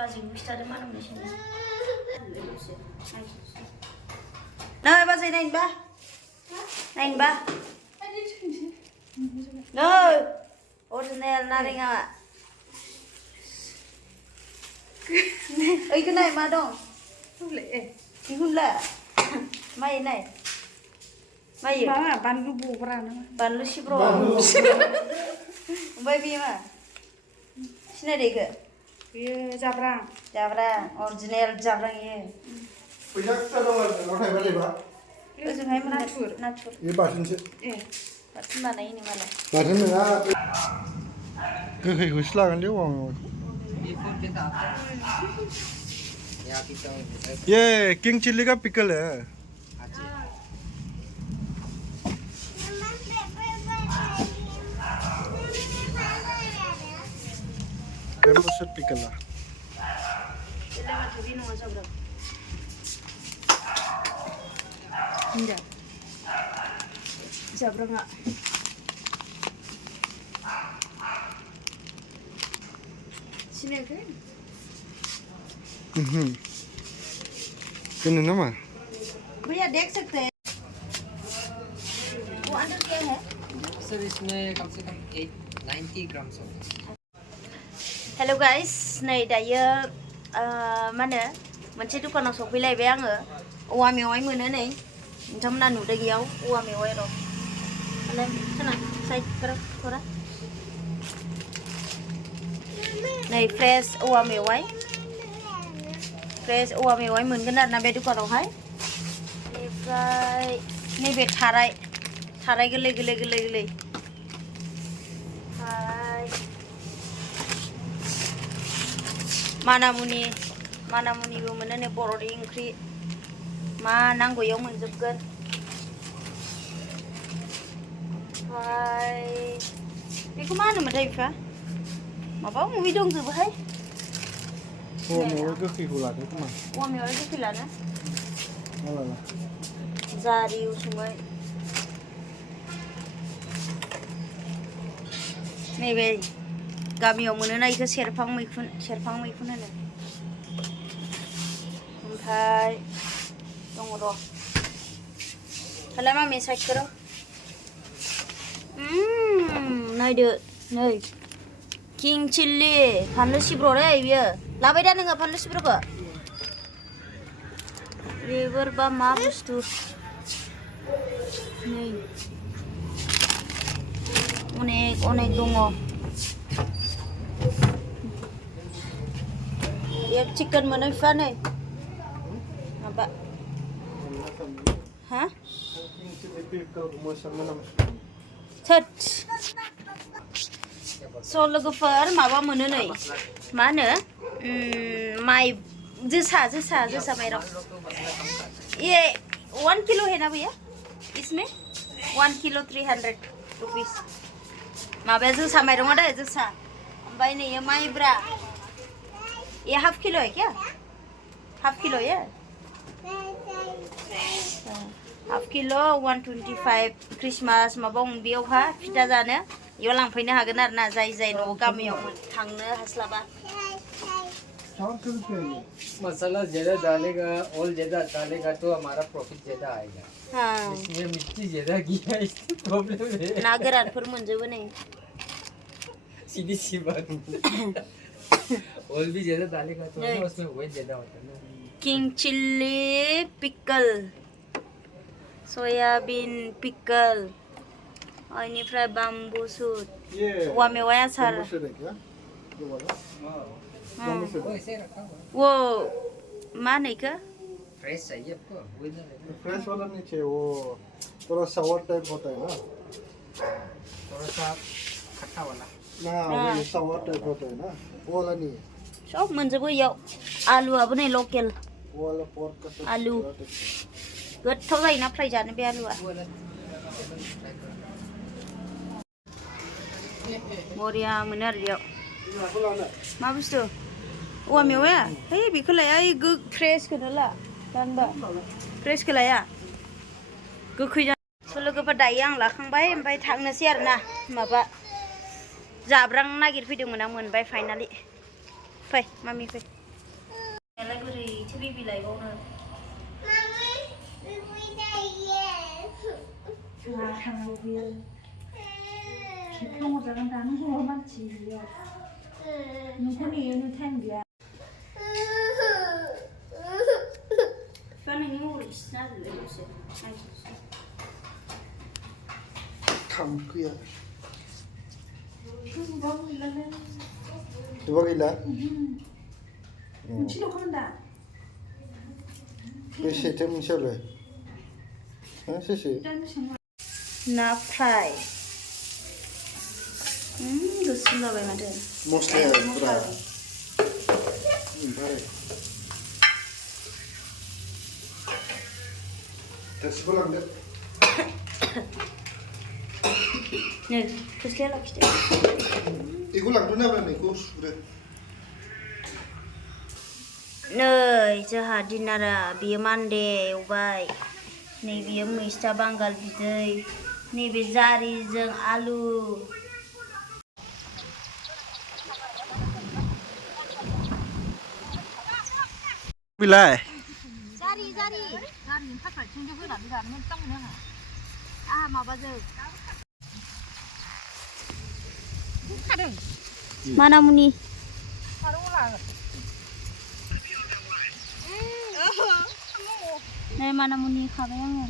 बाजै खिथादो मा दं नोंसिनि नै बाजै नायनोबा नै अरिजिनेल नारेंआ ओइखौ नाय मा दं बेखौला माइ नाय माइ बानलु बग्रा बानलु सिब्र' ओमफ्राय बेयो मा सिनायदो इखो बेयो जाब्रां अरिजिनेल जाब्रां इयो फैसा खुस्रा दं आरो नोंनाव थाइबा ओजोंहाय नाथुर बे बाथोनसो बाथोन बानायो नो मालाय बाथोन नङा गोखैखौसो लागोनलै औवा मेवाइखौ ये किंग चिल्ली का पिकल है Bamboo pickle lah. Enggak. Jabrang nggak? Sini kan? Ini nama? भैया देख सकते हैं वो अंदर क्या है सर इसमें कम से कम 90 ग्राम होगा हेलो गाइस नै दायो मा होनो मोनसे दुकानाव सफैलायबाय आङो औवा मेवाइ मोनो नै नोंथांमोना नुदों इयाव औवा मेवाइ र' माने खोना साइडफोरा नै फ्रेश औवा मेवाइ मोनगोन आरोना बे दुकानावहाय बेनिफ्राय नैबे थाराय गोरलै मानामुनिबो मोनो नै बर'नि ओंख्रि मा नांगौ इयाव मोनजोबगोन ओमफ्राय बेखौ मा होनोमोनथाय बिफा माबा मुभि दंजोबोहाय औवा मेवाइ गोखैखौ लादो खोमा औवा मेवाइ गोखै लानो माला जारि उसुमै नैबे गामियाव मोनोना इखौ सेरफां मैखुन होनो ओमफ्राय दङ र' खालाय मामि साइडफोराव नायदो नै किं चिल्ली फानलु सिब्र' रे बियो लाबाय दा नोङो फानलु सिब्र'खौ बेफोरबा मा बुस्थु नै अनेक दङ एक चिकेन मोनो बिफा नै माबा हा थोद स' लोगोफोर माबा मोनो नै मा होनो माइ जोसा माइरं ये 1 किलो है ना भैया इसमें 1 किलो 300 रुपीस माबाया जोसा माइरंआ दा जोसा ओमफ्राय नै माइब्रा ये हाफ किलो है क्या हाफ किलो ये हाफ किलो 125 क्रिसमास माबा बेयावहा फिथा जानो इयाव लांफैनो हागोन आरो ना जाय न'आव गामियाव थांनो हास्लाबा मसाला ज्यादा डालेगा ऑयल ज्यादा डालेगा तो हमारा प्रॉफिट ज्यादा आएगा हाँ इसमें मिर्ची ज्यादा किया इससे प्रॉब्लम है ना गोरानफोर मोनजोबो नै सीधी सी बात ऑयल भी ज्यादा डालेगा तो ना उसमें वेट ज्यादा होता है ना king chilli pickle soybean pickle बेनिफ्राय बाम्बु सुट औवा मेवाइ आसार वो मा होनो इखो फ्रेश चाहिए आपको फ्रेश वाला नहीं चाहिए वो थोड़ा सावर टाइप होता है ना थोड़ा सा खट्टा वाला ना वो सावर टाइप होता है ना वो वाला नहीं है सब मोनजोबो इयाव आलुआबो नै लकेल वो वाला पोर्क का आलु गोथाव जायोना फ्राय जानो बे आलुआ बरिया मोनो आरो बेयाव मा बुस्थु औवा मेवाया है बेखौ लाया फ्रेसखौनो ला दानबा फ्रेसखौ लाया गोखै स' लोगोफोर दायो आं लाखांबाय ओमफ्राय थांनोसै आरो ना माबा जाब्रां नागिरफैदोंमोन आं मोनबाय फाइनालि फै मामि फै नोंलाय बोरैथो बेबि लायबावनो थांनांगौ बियो खेबथाम हरजागोन दा नों हौवा मानसि नोंखौ नेनो टाइम गैया बिफा नोंनि महर खिथिना होजोबलाय दसे नायसै थांफैया होबाबो गैलानो जोबा गैला मोनसेल'खामोन दा बेसेथो मोनसेयावलाय सेसे ना फ्राय गोसोम जाबाय माथो मस्लाया पुरा ओमफ्राय थोरसिखौ लांदो नै खोस्लिया लाखिदो बेखौ लांदो नाब्रा नैखौ सुग्रो नै जोंहा दिनारा बेयो मान्दे एवबाय नै बेयो मैस्था बांगाल बिदै नैबे जारिजों आलु बिलाय जारि जारिनि थाखाय थुंजों होनानै जानो मोजां मोनो आंहा माबाजों मानामुनि नै मानामुनि खाबाय आङो